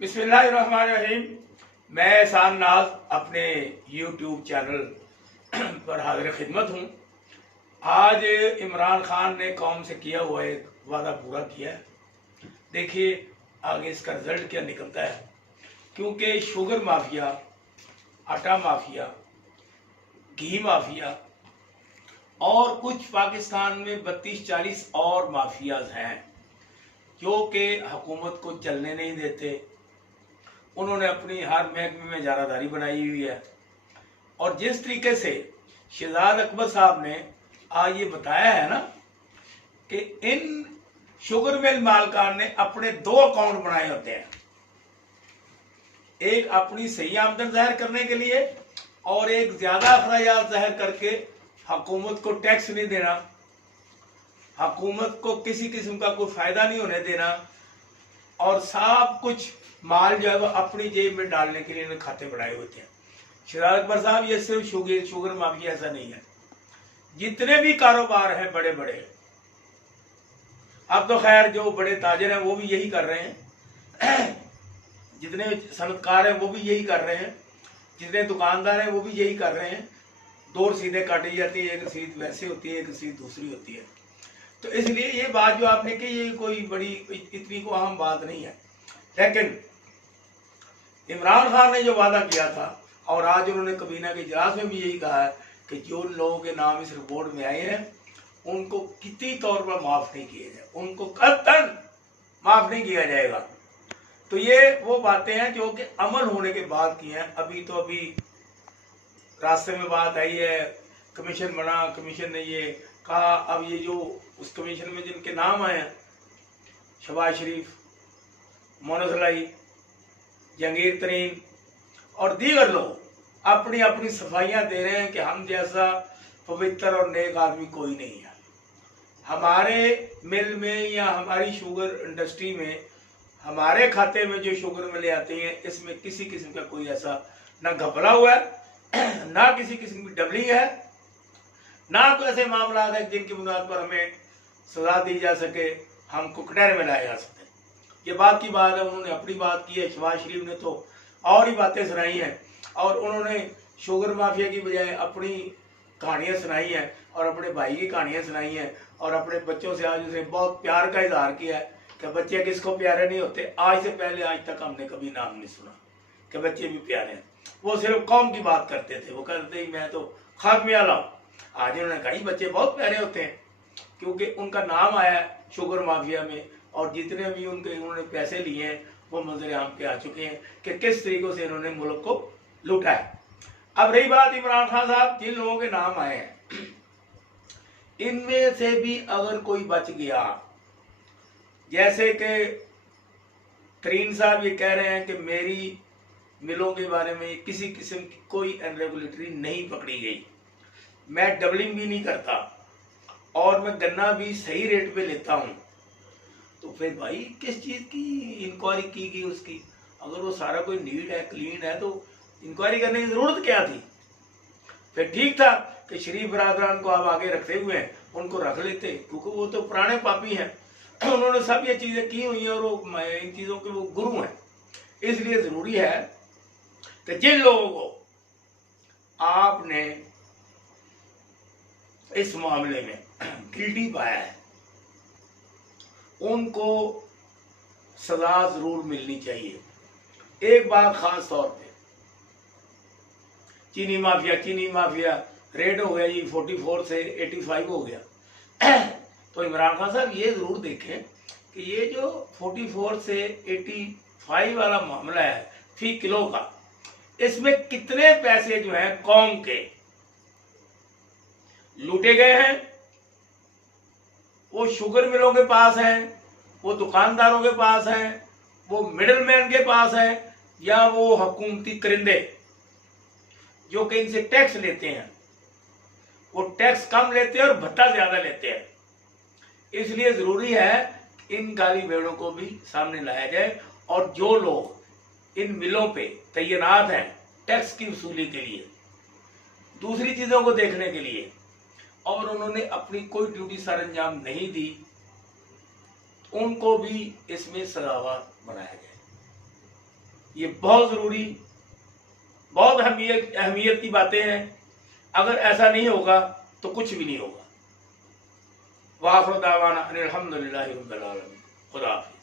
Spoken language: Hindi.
बिस्मिल्लाहिर्रहमानिर्रहीम। मैं एहसान नाज अपने यूट्यूब चैनल पर हाजिर खिदमत हूँ। आज इमरान खान ने कौम से किया हुआ एक वादा पूरा किया है। देखिए आगे इसका रिजल्ट क्या निकलता है, क्योंकि शुगर माफिया, आटा माफिया, घी माफिया और कुछ पाकिस्तान में 32-40 और माफियाज हैं जो कि हुकूमत को चलने नहीं देते। उन्होंने अपनी हर महकमे में जारादारी बनाई हुई है। और जिस तरीके से शहजाद अकबर साहब ने आज ये बताया है ना कि इन शुगर मिल मालकान ने अपने 2 अकाउंट बनाए होते हैं, एक अपनी सही आमदन जाहिर करने के लिए और एक ज्यादा अखराजात जाहिर करके हुकूमत को टैक्स नहीं देना, हुकूमत को किसी किस्म का कोई फायदा नहीं होने देना और सब कुछ माल जो है वो अपनी जेब में डालने के लिए इन्हें खाते बढ़ाए होते हैं। शहजाद अकबर साहब, ये सिर्फ शुगर माफिया ऐसा नहीं है, जितने भी कारोबार हैं बड़े बड़े, अब तो खैर जो बड़े ताजिर हैं वो भी यही कर रहे हैं, जितने सनतकार हैं वो भी यही कर रहे हैं, जितने दुकानदार हैं वो भी यही कर रहे हैं। 2 रसीदें काटी जाती है, एक रसीद वैसे होती है, एक रसीद दूसरी होती है। तो इसलिए ये बात जो आपने की ये कोई बड़ी इतनी को अहम बात नहीं है। लेकिन इमरान खान ने जो वादा किया था और आज उन्होंने कबीना के इजलास में भी यही कहा है कि जो लोगों के नाम इस रिपोर्ट में आए हैं उनको किसी तौर पर माफ नहीं किया जाए, उनको कतई माफ नहीं किया जाएगा। तो ये वो बातें हैं जो कि अमल होने के बाद की हैं। अभी रास्ते में बात आई है, कमीशन बना, कमीशन ने ये कहा, अब ये जो उस कमीशन में जिनके नाम आए हैं, शहबाज शरीफ, मोनसलाई, जहांगीर तरीन और दीगर लोग अपनी अपनी सफाइयां दे रहे हैं कि हम जैसा पवित्र और नेक आदमी कोई नहीं है। हमारे मिल में या हमारी शुगर इंडस्ट्री में हमारे खाते में जो शुगर मिले आती हैं इसमें किसी किस्म का कोई ऐसा ना घपला हुआ है, ना किसी किस्म की डबलिंग है, ना कोई ऐसे मामला है जिनकी बुनियाद पर हमें सजा दी जा सके, हमको कटहरे में लाया जा सके। ये बात की बात है, उन्होंने अपनी बात की है। शहबाज शरीफ ने तो और ही बातें सुनाई हैं और उन्होंने शुगर माफिया की बजाय अपनी कहानियां सुनाई हैं और अपने भाई की कहानियां सुनाई हैं और अपने बच्चों से आज उसने बहुत प्यार का इजहार किया है कि बच्चे किसको प्यारे नहीं होते। आज से पहले आज तक हमने कभी नाम नहीं सुना कि बच्चे भी प्यारे हैं। वो सिर्फ कौम की बात करते थे, वो कहते ही मैं तो खात्मिया लाऊं। आज उन्होंने कहा बच्चे बहुत प्यारे होते हैं क्योंकि उनका नाम आया है शुगर माफिया में और जितने भी उन्होंने पैसे लिए हैं वो मंजर आम पे आ चुके हैं कि किस तरीकों से इन्होंने मुल्क को लूटा है। अब रही बात इमरान खान साहब, जिन लोगों के नाम आए हैं इनमें से भी अगर कोई बच गया, जैसे कि तरीन साहब ये कह रहे हैं कि मेरी मिलों के बारे में किसी किस्म की कोई अनरेगुलेटरी नहीं पकड़ी गई, मैं डबलिंग भी नहीं करता और मैं गन्ना भी सही रेट पे लेता हूं, तो फिर भाई किस चीज की इंक्वायरी की गई उसकी? अगर वो सारा कोई नीट है, क्लीन है, तो इंक्वायरी करने की जरूरत क्या थी? फिर ठीक था कि शरीफ बरादरान को आप आगे रखते हुए उनको रख लेते, क्योंकि वो तो पुराने पापी हैं, उन्होंने सब ये चीजें की हुई हैं और वो इन चीजों के वो गुरु हैं। इसलिए जरूरी है कि जिन लोगों को आपने इस मामले में गिल्टी पाया है उनको सजा जरूर मिलनी चाहिए। एक बात खास तौर पे, चीनी माफिया रेट हो गया जी 44 से 85 हो गया। तो इमरान खान साहब ये जरूर देखें कि ये जो 44 से 85 वाला मामला है फी किलो का, इसमें कितने पैसे जो हैं कौम के लूटे गए हैं। वो शुगर मिलों के पास हैं, वो दुकानदारों के पास हैं, वो मिडलमैन के पास हैं, या वो हुकूमती करिंदे जो कि इनसे टैक्स लेते हैं, वो टैक्स कम लेते हैं और भत्ता ज्यादा लेते हैं। इसलिए जरूरी है इन काली भेड़ों को भी सामने लाया जाए और जो लोग इन मिलों पे तैनात हैं टैक्स की वसूली के लिए, दूसरी चीजों को देखने के लिए, और उन्होंने अपनी कोई ड्यूटी सर अंजाम नहीं दी, उनको भी इसमें सजावार बनाया जाए। ये बहुत ज़रूरी, बहुत अहमियत की बातें हैं। अगर ऐसा नहीं होगा तो कुछ भी नहीं होगा। वाखिर दावाना अनिल हम्दुलिल्लाहि रब्बिल आलमीन। खुदा हाफिज़।